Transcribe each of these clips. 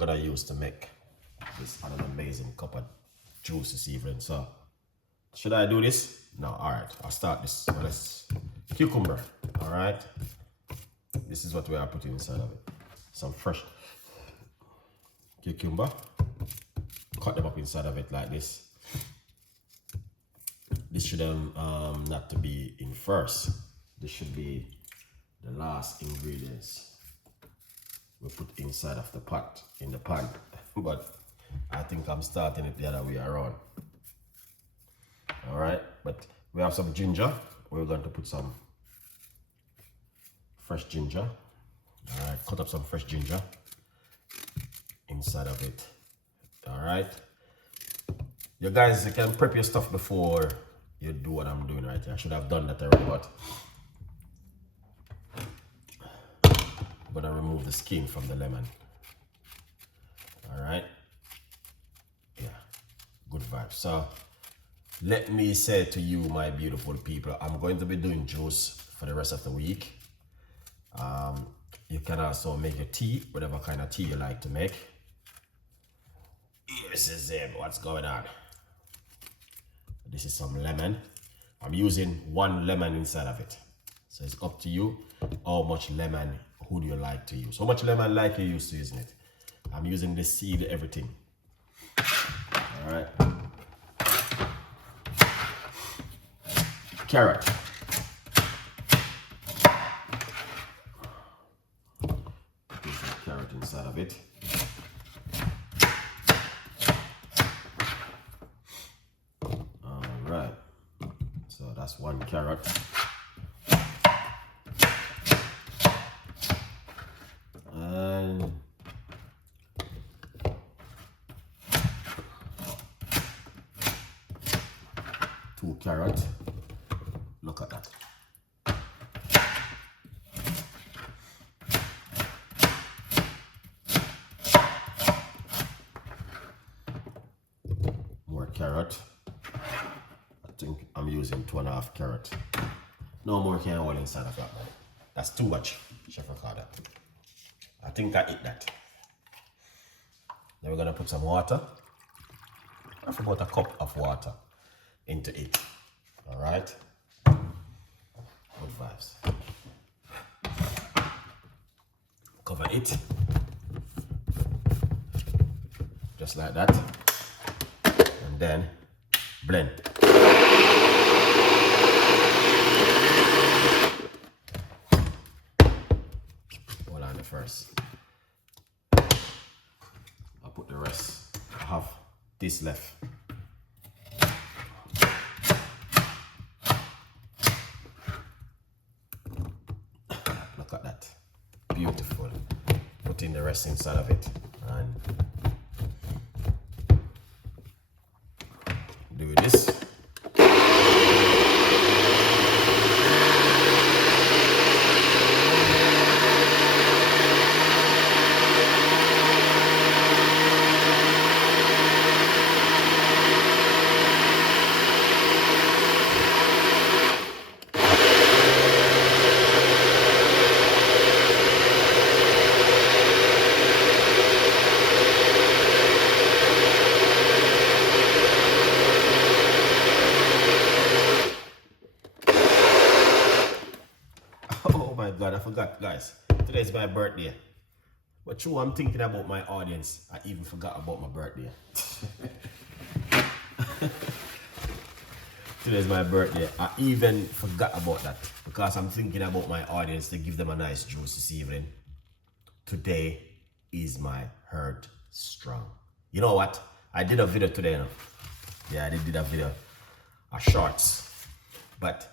gonna use to make this an amazing cup of juice this evening. So should I do this? No, alright, I'll start this. So let's cucumber. Alright. This is what we are putting inside of it. Some fresh cucumber. Cut them up inside of it like this. This should not to be in first. This should be the last ingredients we put inside of the pot, in the pan. But I think I'm starting it the other way around. Alright, but we have some ginger. We're going to put some fresh ginger. Alright, cut up some fresh ginger inside of it. Alright. You guys, you can prep your stuff before you do what I'm doing right here. I should have done that already, but I'm gonna remove the skin from the lemon. Alright. Yeah, good vibes. So let me say to you, my beautiful people, I'm going to be doing juice for the rest of the week. You can also make your tea, whatever kind of tea you like to make. This is it, what's going on? This is some lemon. I'm using 1 lemon inside of it. So it's up to you how much lemon would you like to use. How much lemon like you used to using it. I'm using the seed, everything. All right. Carrot. Put some carrot inside of it. All right. So that's 1 carrot. And 2 carrots. Look at that. More carrot. I think I'm using 2.5 carrot. No more can hold inside of that, man. That's too much, Chef Ricardo. I think I eat that. Then we're gonna put some water. I forgot a cup of water into it. All right. Good vibes. Cover it. Just like that. And then blend. Hold on first. I'll put the rest. I have this left. Look at that. Beautiful. Putting the rest inside of it and do this. Oh my God, I forgot, guys. Today's my birthday. But true, I'm thinking about my audience. I even forgot about my birthday. Today's my birthday. I even forgot about that because I'm thinking about my audience to give them a nice juice this evening. Today is my heart strong. You know what? I did a video today, you know? Yeah, I did a video, a shorts. But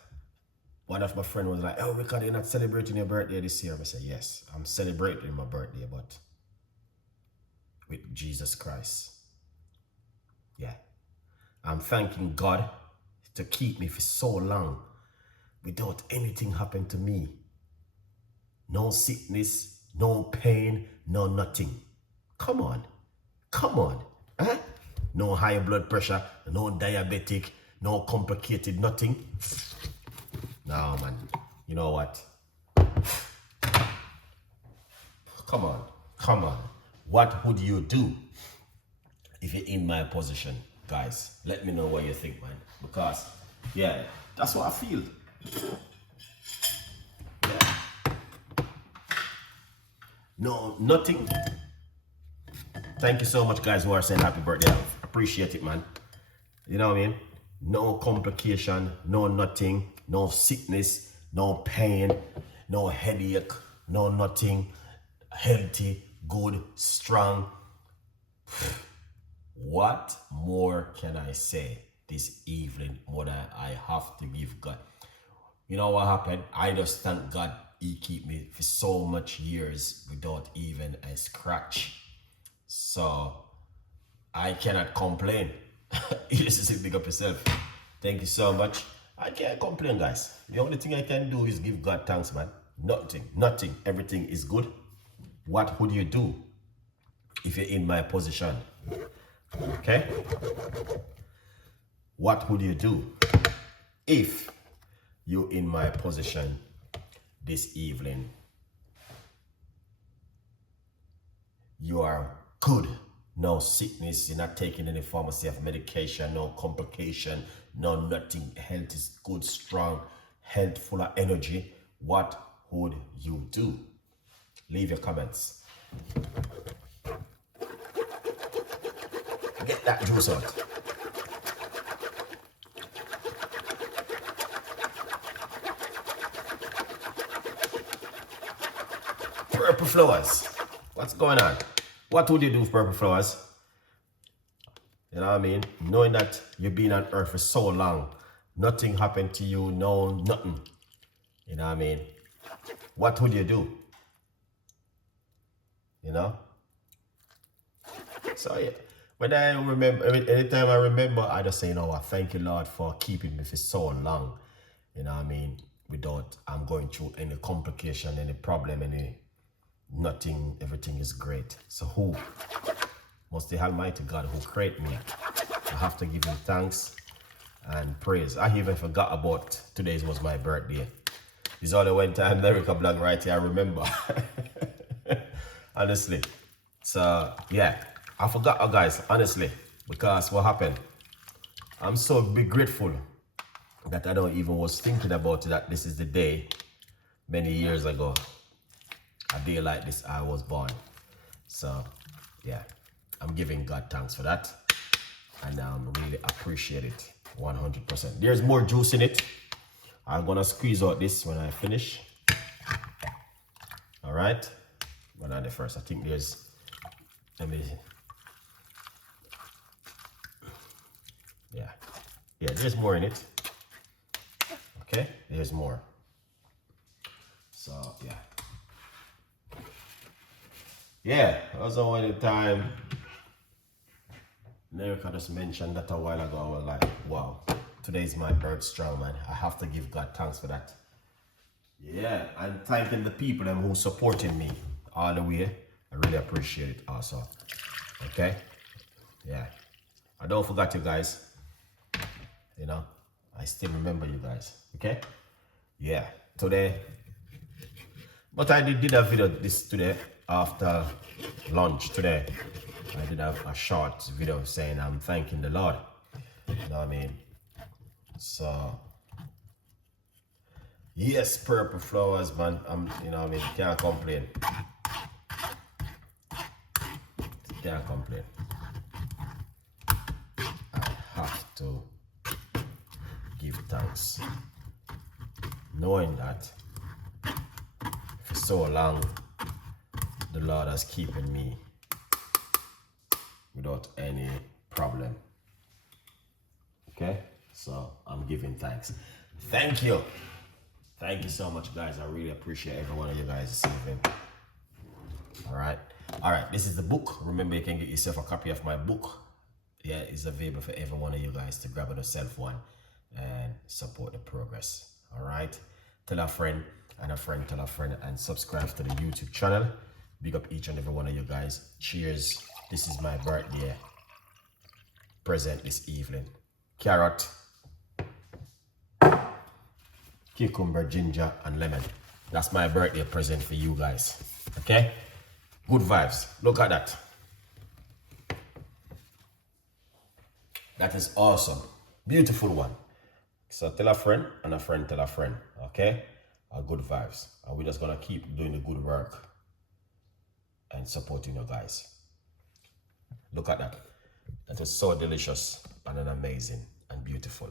one of my friends was like, oh, Ricardo, you're not celebrating your birthday this year. I said, yes, I'm celebrating my birthday, but with Jesus Christ. Yeah. I'm thanking God to keep me for so long without anything happen to me. No sickness, no pain, no nothing. Come on. Come on. Huh? No high blood pressure, no diabetic, no complicated nothing. No, man. You know what? Come on. Come on. What would you do if you're in my position, guys? Let me know what you think, man. Because, yeah, that's what I feel. Yeah. No, nothing. Thank you so much, guys, who are saying happy birthday. I appreciate it, man. You know what I mean? No complication, no nothing, no sickness, no pain, no headache, no nothing. Healthy, good, strong. What more can I say this evening more than I have to give God? You know what happened? I just thank God He keep me for so much years without even a scratch. So I cannot complain. You just say big up yourself. Thank you so much. I can't complain, guys. The only thing I can do is give God thanks, man. Nothing. Everything is good. What would you do if you're in my position? Okay? What would you do if you're in my position this evening? You are good. No sickness. You're not taking any form of medication. No complication. No nothing. Health is good, strong. Health full of energy. What would you do? Leave your comments. Get that juice out. Purple flowers. What's going on? What would you do with purple flowers? You know what I mean? Knowing that you've been on earth for so long, nothing happened to you, no, nothing. You know what I mean? What would you do? You know? So yeah, when I remember, anytime I remember, I just say, you know what, thank you, Lord, for keeping me for so long. You know what I mean? Without I'm going through any complication, any problem, nothing, everything is great. So who? Most the Almighty God who created me. I have to give him thanks and praise. I even forgot about today was my birthday. It's only one time America blog right here, I remember. Honestly. So yeah, I forgot, guys, honestly, because what happened? I'm so big grateful that I don't even was thinking about it, that this is the day many years ago. A day like this I was born. So yeah, I'm giving God thanks for that, and really appreciate it 100%. There's more juice in it. I'm gonna squeeze out this when I finish. All right, but not the first. I think there's, let me, yeah, there's more in it. Okay, there's more. So yeah, also one time America just mentioned that a while ago. I was like, wow, today's my birth strong, man. I have to give God thanks for that. Yeah, I'm thanking the people who supporting me all the way. I really appreciate it also. Okay? Yeah. I don't forget you guys. You know, I still remember you guys. Okay? Yeah. Today. But I did a video today after lunch today. I did have a short video saying I'm thanking the Lord. You know what I mean? So yes, purple flowers, man. You know what I mean? Can't complain. Can't complain. I have to give thanks, knowing that for so long the Lord has keeping me without any problem. Okay, so I'm giving thanks. Thank you so much, guys. I really appreciate every one of you guys this evening. All right, this is the book. Remember, you can get yourself a copy of my book. Yeah, it's available for every one of you guys to grab yourself one and support the progress. All right, tell a friend and a friend tell a friend, and subscribe to the YouTube channel. Big up each and every one of you guys. Cheers. This is my birthday present this evening. Carrot, cucumber, ginger, and lemon. That's my birthday present for you guys. Okay? Good vibes. Look at that. That is awesome. Beautiful one. So tell a friend and a friend tell a friend. Okay? Good vibes. And we're just gonna keep doing the good work and supporting you guys. Look at that. That is so delicious and amazing and beautiful.